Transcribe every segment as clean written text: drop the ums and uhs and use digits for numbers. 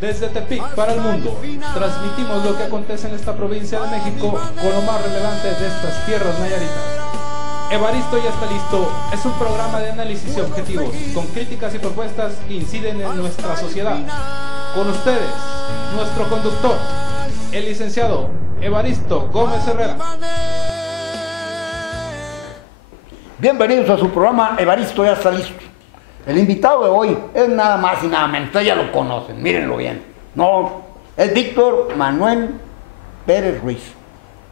Desde Tepic para el mundo, transmitimos lo que acontece en esta provincia de México con lo más relevante de estas tierras nayaritas. Evaristo ya está listo, es un programa de análisis y objetivos, con críticas y propuestas que inciden en nuestra sociedad. Con ustedes, nuestro conductor, el licenciado Evaristo Gómez Herrera. Bienvenidos a su programa Evaristo ya está listo. El invitado de hoy es nada más y nada menos, ustedes ya lo conocen, mírenlo bien. No, es Víctor Manuel Pérez Ruiz.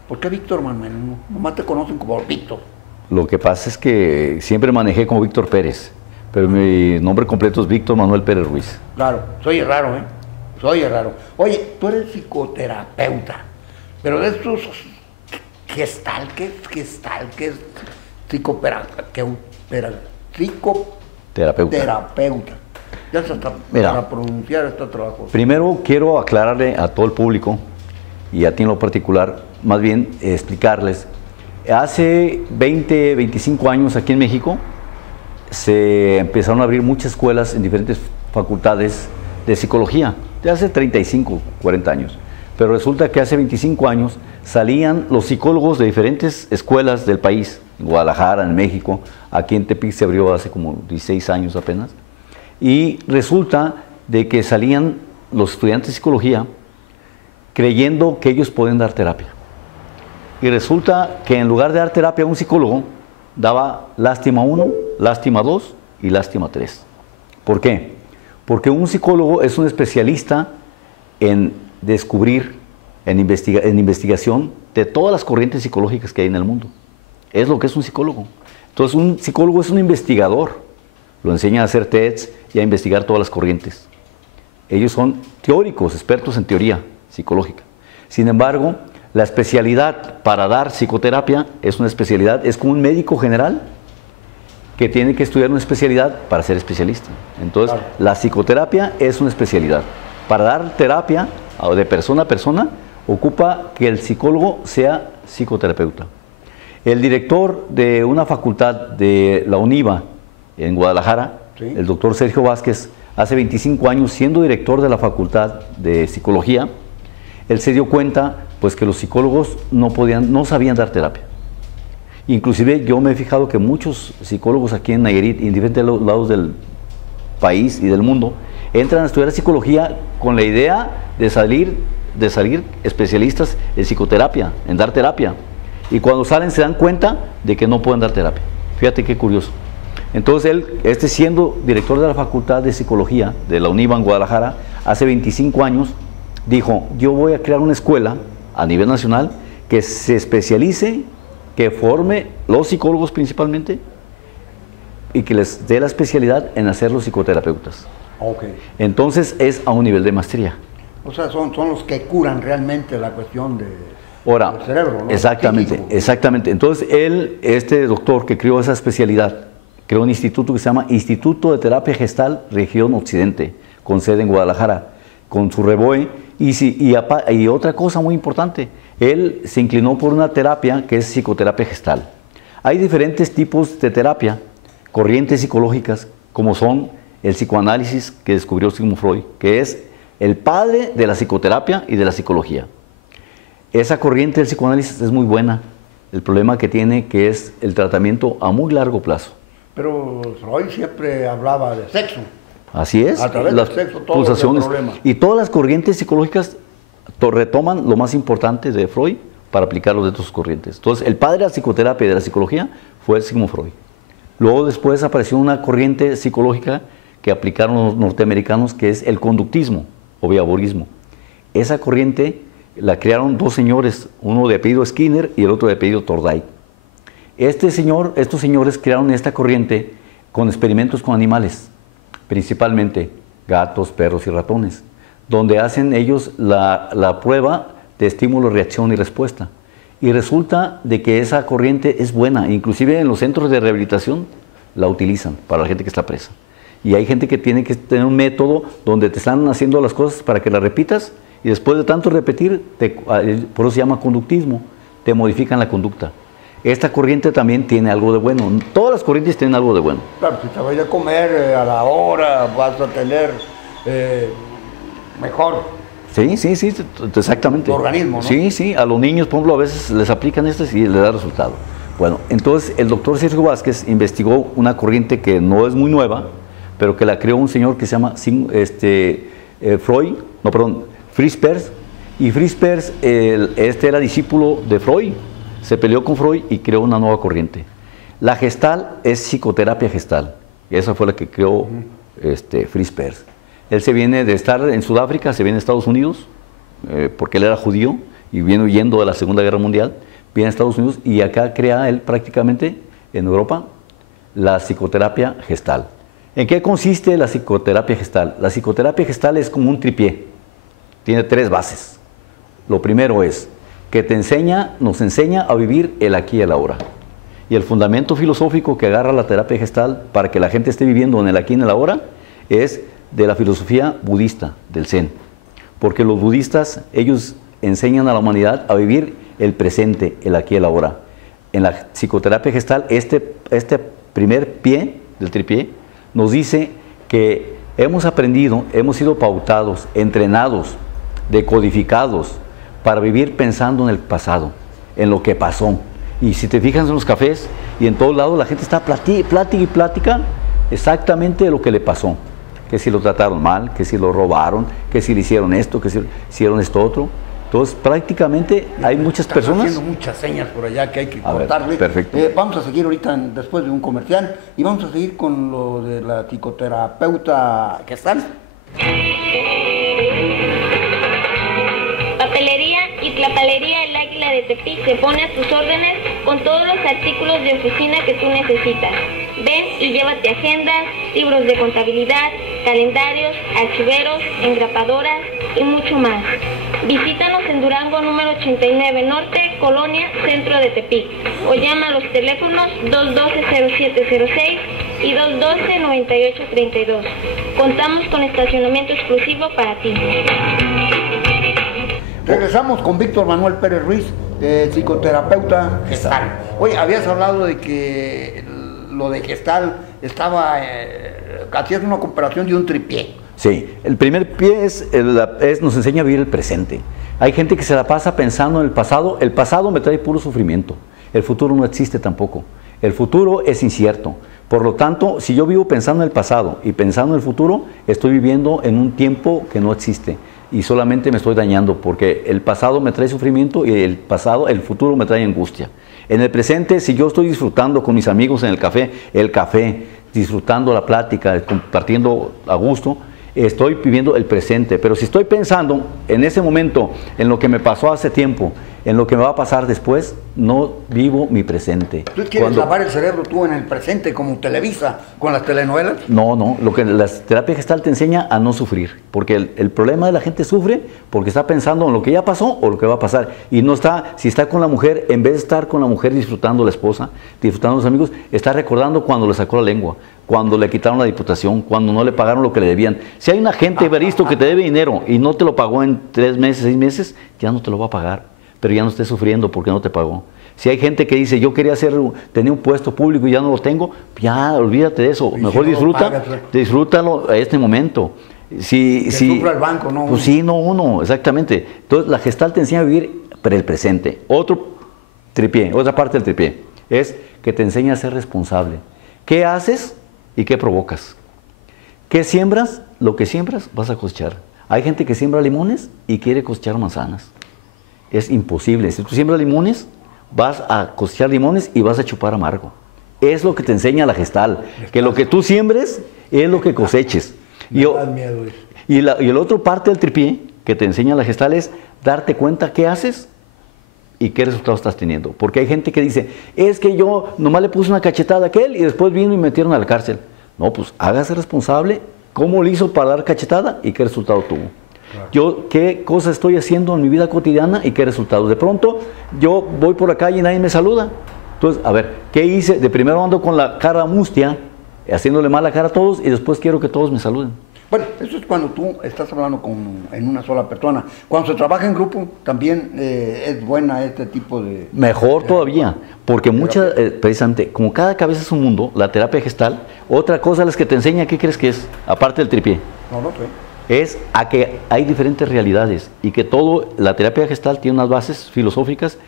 ¿Por qué Víctor Manuel? Nomás te conocen como Víctor. Lo que pasa es que siempre manejé como Víctor Pérez, pero mi nombre completo es Víctor Manuel Pérez Ruiz. Claro, soy raro, ¿eh? Soy raro. Oye, tú eres psicoterapeuta, pero de estos gestalques, psicoterapeuta. Ya se está para pronunciar este trabajo. Primero quiero aclararle a todo el público y a ti en lo particular, más bien explicarles. Hace 20, 25 años aquí en México se empezaron a abrir muchas escuelas en diferentes facultades de psicología, de hace 35, 40 años. Pero resulta que hace 25 años salían los psicólogos de diferentes escuelas del país, en Guadalajara, en México, aquí en Tepic se abrió hace como 16 años apenas, y resulta de que salían los estudiantes de psicología creyendo que ellos pueden dar terapia. Y resulta que en lugar de dar terapia a un psicólogo, daba lástima 1, lástima 2 y lástima 3. ¿Por qué? Porque un psicólogo es un especialista en descubrir, en investigación de todas las corrientes psicológicas que hay en el mundo. Es lo que es un psicólogo. Entonces un psicólogo es un investigador. Lo enseña a hacer TEDs y a investigar todas las corrientes. Ellos son teóricos, expertos en teoría psicológica. Sin embargo, la especialidad para dar psicoterapia es una especialidad, es como un médico general que tiene que estudiar una especialidad para ser especialista. Entonces, claro, la psicoterapia es una especialidad. Para dar terapia de persona a persona, ocupa que el psicólogo sea psicoterapeuta. El director de una facultad de la UNIVA en Guadalajara, ¿sí?, el doctor Sergio Vázquez, hace 25 años siendo director de la facultad de psicología, él se dio cuenta pues que los psicólogos no sabían dar terapia. Inclusive yo me he fijado que muchos psicólogos aquí en Nayarit y en diferentes lados del país y del mundo entran a estudiar psicología con la idea de salir especialistas en psicoterapia, en dar terapia. Y cuando salen se dan cuenta de que no pueden dar terapia. Fíjate qué curioso. Entonces él, siendo director de la Facultad de Psicología de la UNIVA en Guadalajara, hace 25 años, dijo, yo voy a crear una escuela a nivel nacional que se especialice, que forme los psicólogos principalmente y que les dé la especialidad en hacer los psicoterapeutas. Okay. Entonces es a un nivel de maestría. O sea, son los que curan realmente la cuestión del cerebro, ¿no? Exactamente, exactamente. Entonces este doctor que creó esa especialidad, creó un instituto que se llama Instituto de Terapia Gestal Región Occidente, con sede en Guadalajara, con su REBOE, y otra cosa muy importante, él se inclinó por una terapia que es psicoterapia gestal. Hay diferentes tipos de terapia, corrientes psicológicas, como son el psicoanálisis que descubrió Sigmund Freud, que es el padre de la psicoterapia y de la psicología. Esa corriente del psicoanálisis es muy buena. El problema que tiene que es el tratamiento a muy largo plazo. Pero Freud siempre hablaba de sexo. Así es, a través las del sexo, todos pulsaciones. los problemas. Y todas las corrientes psicológicas retoman lo más importante de Freud para aplicarlo de sus corrientes. Entonces, el padre de la psicoterapia y de la psicología fue Sigmund Freud. Luego después apareció una corriente psicológica que aplicaron los norteamericanos, que es el conductismo o viaborismo. Esa corriente la crearon dos señores, uno de apellido Skinner y el otro de apellido Thorndike. Estos señores crearon esta corriente con experimentos con animales, principalmente gatos, perros y ratones, donde hacen ellos la prueba de estímulo, reacción y respuesta. Y resulta de que esa corriente es buena, inclusive en los centros de rehabilitación la utilizan para la gente que está presa. Y hay gente que tiene que tener un método donde te están haciendo las cosas para que las repitas y después de tanto repetir, por eso se llama conductismo, te modifican la conducta. Esta corriente también tiene algo de bueno. Todas las corrientes tienen algo de bueno. Claro, si te vas a comer a la hora, vas a tener mejor. Sí, exactamente. Tu organismo, ¿no? Sí, a los niños, por ejemplo, a veces les aplican estas y les da resultado. Bueno, entonces el doctor Sergio Vázquez investigó una corriente que no es muy nueva, pero que la creó un señor que se llama Fritz Perls, y Fritz Perls, era discípulo de Freud, se peleó con Freud y creó una nueva corriente. La gestal es psicoterapia gestal, y esa fue la que creó Fritz Perls. Él se viene de estar en Sudáfrica, se viene a Estados Unidos, porque él era judío y viene huyendo de la Segunda Guerra Mundial, viene a Estados Unidos y acá crea él prácticamente en Europa la psicoterapia gestal. ¿En qué consiste la psicoterapia gestal? La psicoterapia gestal es como un tripié, tiene 3 bases. Lo primero es que nos enseña a vivir el aquí y el ahora. Y el fundamento filosófico que agarra la terapia gestal para que la gente esté viviendo en el aquí y en el ahora es de la filosofía budista, del Zen. Porque los budistas, ellos enseñan a la humanidad a vivir el presente, el aquí y el ahora. En la psicoterapia gestal, este primer pie del tripié nos dice que hemos aprendido, hemos sido pautados, entrenados, decodificados para vivir pensando en el pasado, en lo que pasó. Y si te fijas en los cafés y en todos lados, la gente está plática exactamente de lo que le pasó. Que si lo trataron mal, que si lo robaron, que si le hicieron esto, que si hicieron esto otro. Entonces, prácticamente hay muchas personas... Están haciendo muchas señas por allá que hay que cortarle. Perfecto. Vamos a seguir ahorita después de un comercial y vamos a seguir con lo de la psicoterapeuta gestal. Papelería y Tlapalería El Águila de Tepic se pone a tus órdenes con todos los artículos de oficina que tú necesitas. Ven y llévate agendas, libros de contabilidad, calendarios, archiveros, engrapadoras y mucho más. Visítanos en Durango número 89 Norte, Colonia, Centro de Tepic, o llama a los teléfonos 212-0706 y 212-9832. Contamos con estacionamiento exclusivo para ti. Regresamos con Víctor Manuel Pérez Ruiz, psicoterapeuta gestal. Oye, habías hablado de que lo de gestal estaba, hacías una comparación de un tripié. Sí, el primer pie nos enseña a vivir el presente. Hay gente que se la pasa pensando en el pasado me trae puro sufrimiento, el futuro no existe tampoco, el futuro es incierto. Por lo tanto, si yo vivo pensando en el pasado y pensando en el futuro, estoy viviendo en un tiempo que no existe y solamente me estoy dañando porque el pasado me trae sufrimiento y el futuro me trae angustia. En el presente, si yo estoy disfrutando con mis amigos en el café, disfrutando la plática, compartiendo a gusto, estoy viviendo el presente. Pero si estoy pensando en ese momento, en lo que me pasó hace tiempo, en lo que me va a pasar después, no vivo mi presente. ¿Tú quieres lavar el cerebro tú en el presente como Televisa con las telenovelas? No, lo que la terapia gestal te enseña a no sufrir, porque el problema de la gente sufre porque está pensando en lo que ya pasó o lo que va a pasar, y no está, si está con la mujer, en vez de estar con la mujer disfrutando la esposa, disfrutando los amigos, está recordando cuando le sacó la lengua, cuando le quitaron la diputación, cuando no le pagaron lo que le debían. Si hay un agente, Evaristo, que te debe dinero y no te lo pagó en 3 meses, 6 meses, ya no te lo va a pagar, pero ya no estés sufriendo porque no te pagó. Si hay gente que dice, yo quería tenía un puesto público y ya no lo tengo, ya olvídate de eso, mejor disfrútalo a este momento. Si sufra el banco, ¿no? Pues sí, no, exactamente. Entonces la gestal te enseña a vivir para el presente. Otro tripié, otra parte del tripié, es que te enseña a ser responsable. ¿Qué haces y qué provocas? ¿Qué siembras? Lo que siembras vas a cosechar. Hay gente que siembra limones y quiere cosechar manzanas. Es imposible. Si tú siembras limones, vas a cosechar limones y vas a chupar amargo. Es lo que te enseña la gestal, que lo que tú siembres es lo que coseches. Y la otra parte del tripié que te enseña la gestal es darte cuenta qué haces y qué resultados estás teniendo. Porque hay gente que dice, es que yo nomás le puse una cachetada a aquel y después vino y me metieron a la cárcel. No, pues hágase responsable cómo le hizo para dar cachetada y qué resultado tuvo. Claro. Yo qué cosa estoy haciendo en mi vida cotidiana y qué resultados. De pronto yo voy por la calle y nadie me saluda. Entonces, a ver, ¿qué hice? De primero ando con la cara mustia, haciéndole mala cara a todos y después quiero que todos me saluden. Bueno, eso es cuando tú estás hablando en una sola persona. Cuando se trabaja en grupo, también es buena este tipo de... Mejor todavía, porque muchas, precisamente, como cada cabeza es un mundo, la terapia gestal, otra cosa es que te enseña, ¿qué crees que es? Aparte del tripié. No lo sé. es a que hay diferentes realidades y que la terapia gestal tiene unas bases filosóficas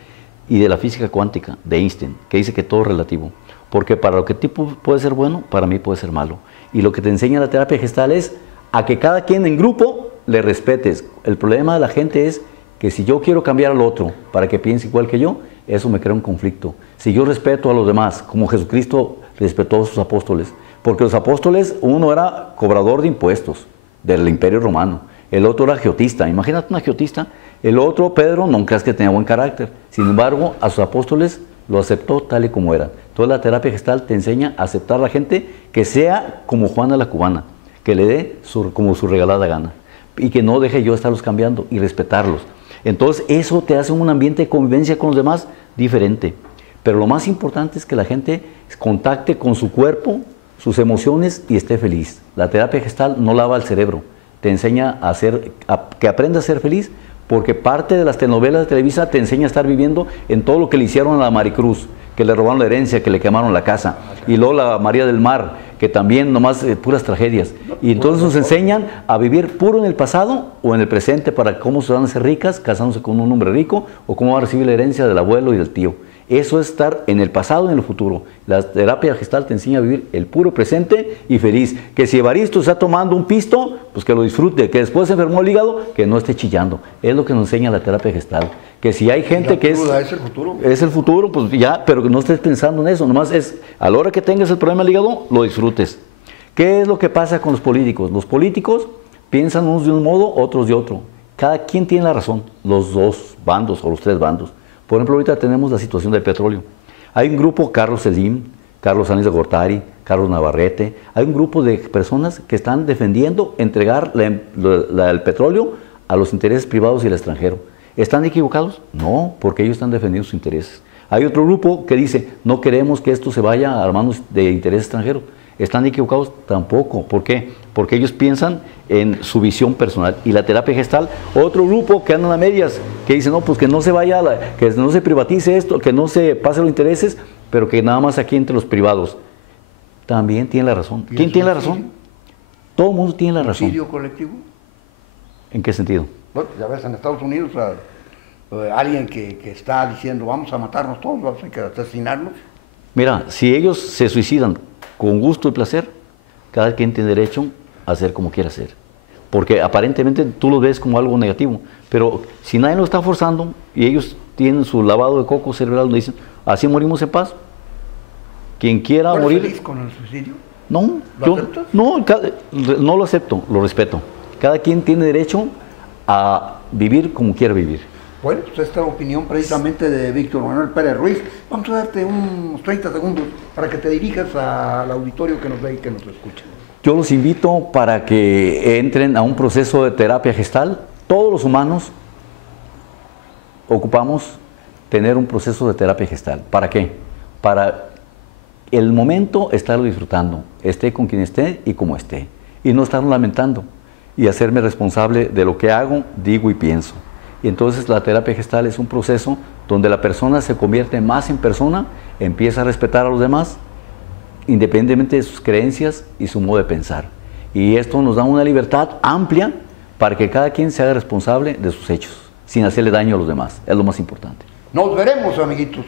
y de la física cuántica de Einstein, que dice que todo es relativo. Porque para lo que tipo puede ser bueno, para mí puede ser malo. Y lo que te enseña la terapia gestal es a que cada quien en grupo le respetes. El problema de la gente es que si yo quiero cambiar al otro para que piense igual que yo, eso me crea un conflicto. Si yo respeto a los demás, como Jesucristo respetó a sus apóstoles, porque los apóstoles, uno era cobrador de impuestos del Imperio Romano, el otro era agiotista, imagínate un agiotista, el otro, Pedro, no creas que tenía buen carácter, sin embargo, a sus apóstoles lo aceptó tal y como era. Toda la terapia gestal te enseña a aceptar a la gente que sea como Juana la Cubana, que le dé como su regalada gana, y que no deje yo estarlos cambiando y respetarlos. Entonces eso te hace un ambiente de convivencia con los demás diferente. Pero lo más importante es que la gente contacte con su cuerpo, sus emociones y esté feliz. La terapia gestal no lava el cerebro, te enseña que aprenda a ser feliz, porque parte de las telenovelas de Televisa te enseña a estar viviendo en todo lo que le hicieron a la Maricruz, que le robaron la herencia, que le quemaron la casa, y luego la María del Mar, que también nomás puras tragedias. Y entonces nos enseñan a vivir puro en el pasado o en el presente para cómo se van a hacer ricas, casándose con un hombre rico, o cómo va a recibir la herencia del abuelo y del tío. Eso es estar en el pasado y en el futuro. La terapia gestal te enseña a vivir el puro presente y feliz. Que si Evaristo está tomando un pisto, pues que lo disfrute. Que después se enfermó el hígado, que no esté chillando. Es lo que nos enseña la terapia gestal. Que si hay gente que es el futuro. Es el futuro, pues ya, pero que no estés pensando en eso. Nomás es, a la hora que tengas el problema del hígado, lo disfrutes. ¿Qué es lo que pasa con los políticos? Los políticos piensan unos de un modo, otros de otro. Cada quien tiene la razón, los dos bandos o los tres bandos. Por ejemplo, ahorita tenemos la situación del petróleo. Hay un grupo, Carlos Slim, Carlos Sáenz de Gortari, Carlos Navarrete, hay un grupo de personas que están defendiendo entregar el petróleo a los intereses privados y al extranjero. ¿Están equivocados? No, porque ellos están defendiendo sus intereses. Hay otro grupo que dice, no queremos que esto se vaya a manos de intereses extranjeros. ¿Están equivocados? Tampoco. ¿Por qué? Porque ellos piensan en su visión personal. Y la terapia gestal, otro grupo que andan a medias, que dice, no, pues que no se vaya, que no se privatice esto, que no se pase los intereses, pero que nada más aquí entre los privados. También tiene la razón. ¿Quién tiene la razón? Todo el mundo tiene la razón. ¿Suicidio colectivo? ¿En qué sentido? Bueno, ya ves, en Estados Unidos, alguien que está diciendo, vamos a matarnos todos, vamos a asesinarnos. Mira, si ellos se suicidan con gusto y placer, cada quien tiene derecho a hacer como quiera hacer. Porque aparentemente tú lo ves como algo negativo, pero si nadie lo está forzando y ellos tienen su lavado de coco cerebral donde dicen, así morimos en paz. Quien quiera morir... ¿Eres feliz con el suicidio? No, ¿Lo aceptas? No lo acepto, lo respeto. Cada quien tiene derecho a vivir como quiera vivir. Bueno, pues esta es la opinión precisamente de Víctor Manuel Pérez Ruiz. Vamos a darte unos 30 segundos para que te dirijas al auditorio que nos ve y que nos escucha. Yo los invito para que entren a un proceso de terapia gestal. Todos los humanos ocupamos tener un proceso de terapia gestal. ¿Para qué? Para el momento estarlo disfrutando, esté con quien esté y como esté. Y no estarlo lamentando y hacerme responsable de lo que hago, digo y pienso. Y entonces la terapia gestal es un proceso donde la persona se convierte más en persona, empieza a respetar a los demás, independientemente de sus creencias y su modo de pensar. Y esto nos da una libertad amplia para que cada quien se haga responsable de sus hechos, sin hacerle daño a los demás. Es lo más importante. Nos veremos, amiguitos.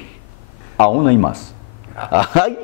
Aún hay más. Ay,